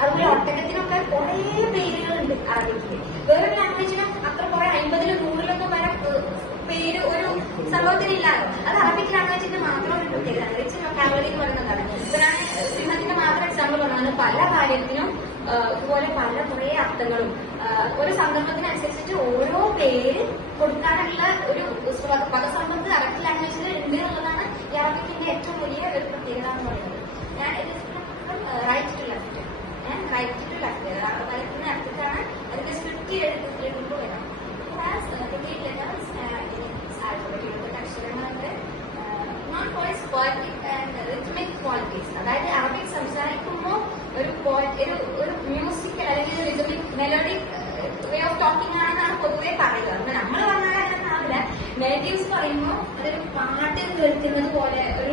അതുപോലെ ഒട്ടകത്തിനൊക്കെ കുറെ പേരുകളുണ്ട് അറബിക്ക്. വേറൊരു ലാംഗ്വേജിനും അത്ര കുറെ 50-ലും 100-ലൊന്നും വരെ പേര് ഒരു സംഭവത്തിനില്ലാലോ. അത് അറബിക് ലാംഗ്വേജിന്റെ മാത്രം ഒരു പ്രത്യേകതയാണ്. റിച്ച് വൊക്കാബുലറി എന്ന് പറയുന്നതാണ്. ഇപ്പൊ ഞാൻ സിംഹത്തിന്റെ മാത്രം എക്സാമ്പിൾ പറഞ്ഞാൽ പല കാര്യത്തിനും ഇതുപോലെ പല കുറെ അർത്ഥങ്ങളും ഒരു സന്ദർഭത്തിനനുസരിച്ചിട്ട് ഓരോ പേര് കൊടുക്കാനുള്ള ഒരു പദസമ്പത്ത് അറബിക് ലാംഗ്വേജിൽ ഉണ്ട് എന്നുള്ളതാണ് ഈ അറബിക്കിന്റെ ഏറ്റവും വലിയ ഒരു പ്രത്യേകത എന്ന് പറയുന്നത്. ഞാൻ right to left, right to left വലത്തിന് അർത്ഥത്താണ് അതിന്റെ സ്ക്രിപ്റ്റ് എഴുതുമ്പോൾ വരാം. അക്ഷരങ്ങളുടെ non voice poetic and rhythmic qualities. അതായത് അറബിക് സംസാരിക്കുമ്പോൾ ഒരു മ്യൂസിക്കൽ അല്ലെങ്കിൽ rhythmic melodic way of talking ആണെന്നാണ് പൊതുവെ പറയുക. നമ്മൾ പറഞ്ഞാൽ അങ്ങനെ ആവില്ല. നേറ്റീവ്സ് പറയുമ്പോൾ അതൊരു പാട്ട് കേൾക്കുന്നത് പോലെ ഒരു